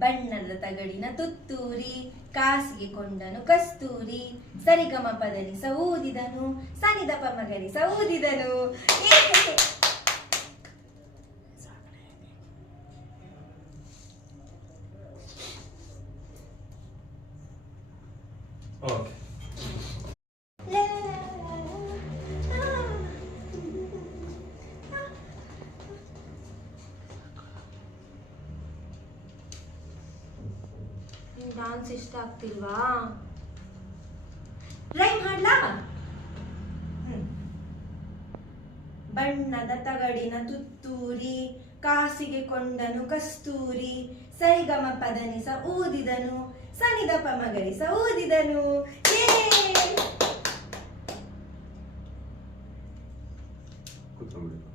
ಬಣ್ಣದ ತಗಡಿನ ತುತ್ತೂರಿ ಕಾಸಿಗೆ ಕೊಂಡನು ಕಸ್ತೂರಿ ಸರಿಗಮ ಪದನಿಸ ಊದಿದನು ಸನಿದ ಪಮಗರಿಸ ಊದಿದನು. ಓಕೆ, ಡಾನ್ಸ್ ಇಷ್ಟ ಆಗ್ತಿಲ್ವಾ? ರೈಮ್ ಹಾಡ್ಲಾ? ಬಣ್ಣದ ತಗಡಿನ ತುತ್ತೂರಿ ಕಾಸಿಗೆ ಕೊಂಡನು ಕಸ್ತೂರಿ ಸರಿಗಮ ಪದನಿಸ ಊದಿದನು ಸನಿದ ಪಮಗರಿಸ ಊದಿದನು. ಕೂತ್ಕೊಂಡ್ಬಿಡಿ.